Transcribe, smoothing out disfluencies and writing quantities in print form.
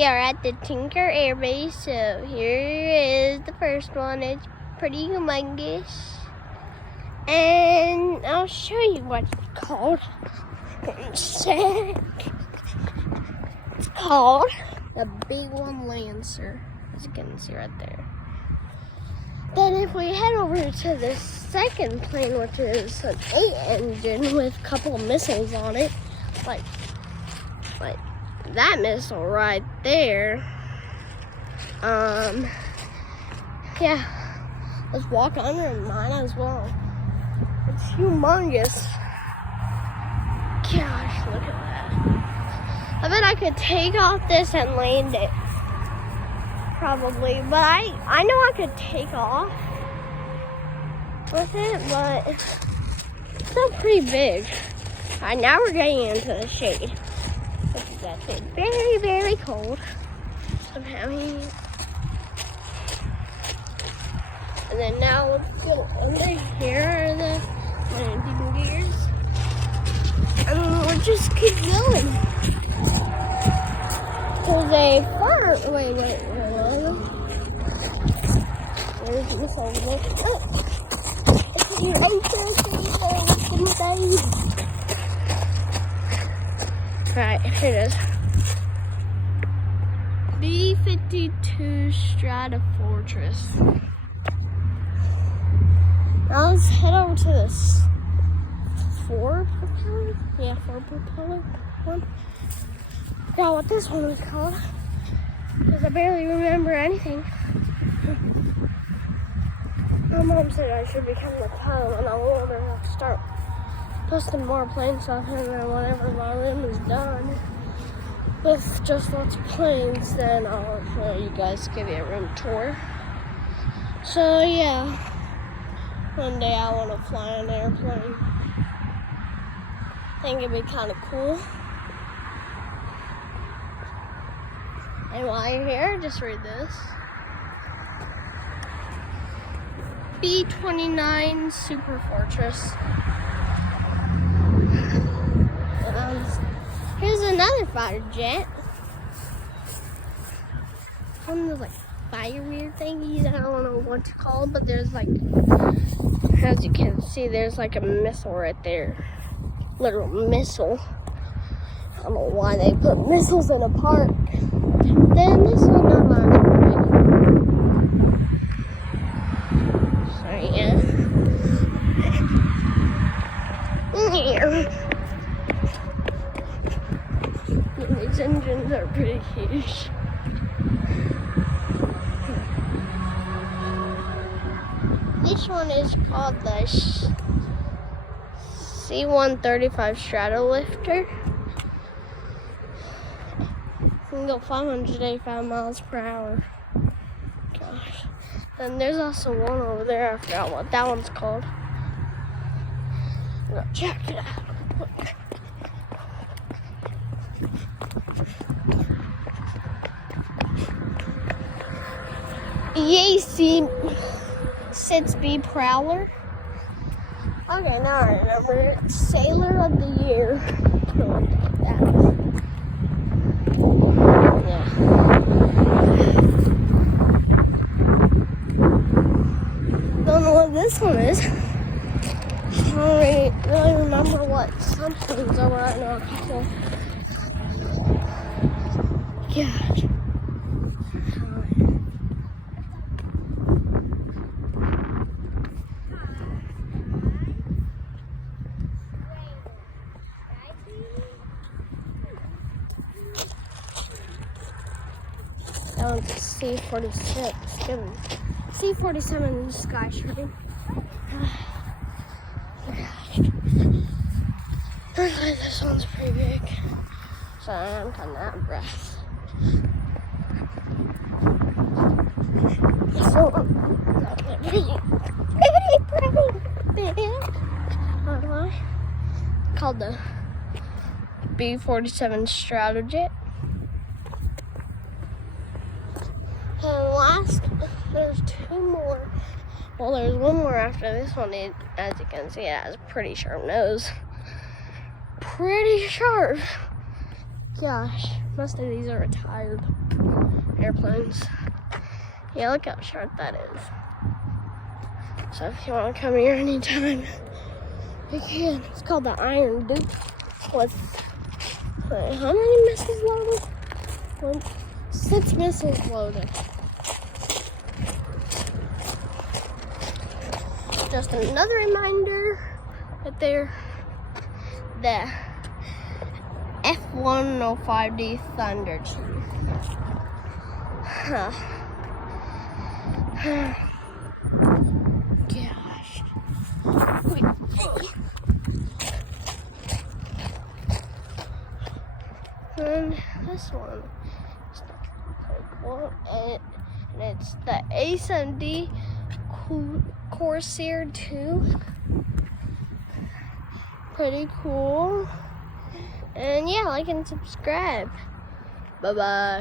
We are at the Tinker Air Base, so here is the first one. It's pretty humongous. And I'll show you what it's called. It's called the B-1 Lancer, as you can see right there. Then if we head over to the second plane, which is an 8-engine with a couple of missiles on it, like that missile right there. Yeah, let's walk under and mine as well. It's humongous. Gosh, look at that. I bet I could take off this and land it. Probably, but I know I could take off with it, but it's still pretty big. All right, now we're getting into the shade. That's it. Very, very cold. Somehow and then now let's go under here are the landing gears. And we'll just keep going. There's a fire. Wait. There's this over there. Oh! It's your inside. Alright, here it is. B-52 Stratofortress. Now let's head over to this 4-propeller? Yeah, 4-propeller one. Forgot what this one was called, because I barely remember anything. My mom said I should become a pilot when I'm older. I'll start posting more plane stuff, and then whenever my room is done with just lots of planes, then I'll show you guys, give you a room tour. So yeah, one day I want to fly an airplane. I think it'd be kind of cool. And while you're here, just read this. B-29 Superfortress. Here's another fighter jet. One of those like fire weird thingies. I don't know what to call it, but there's like, as you can see, there's like a missile right there. Literal missile. I don't know why they put missiles in a park. Then this one, not mine. Sorry, yeah. These engines are pretty huge. This one is called the C-135 Stratolifter. You can go 585 miles per hour. Gosh. And there's also one over there. I forgot what that one's called. Go check it out. EAC-6B Prowler. Okay, now I remember it. Sailor of the Year. That. Yeah. Don't know what this one is. I don't really remember what some things are right now. So. Gosh. That one's a C-46. C-47 Skytrain. This one's pretty big. So I'm kind of out of breath. So, pretty big. Called the B-47 Stratojet. And last, there's two more. Well, there's one more after this one. As you can see, it has a pretty sharp nose. Pretty sharp. Gosh. Most of these are retired airplanes. Yeah, look how short that is. So if you want to come here anytime, you can. It's called the Iron Duke. With how many missiles loaded? 6 missiles loaded. Just another reminder right there that F-105D Thunder Chief. Gosh. Wait. And this one is pretty cool. And it's the A-7D Corsair 2. Pretty cool. And yeah, like and subscribe. Bye-bye.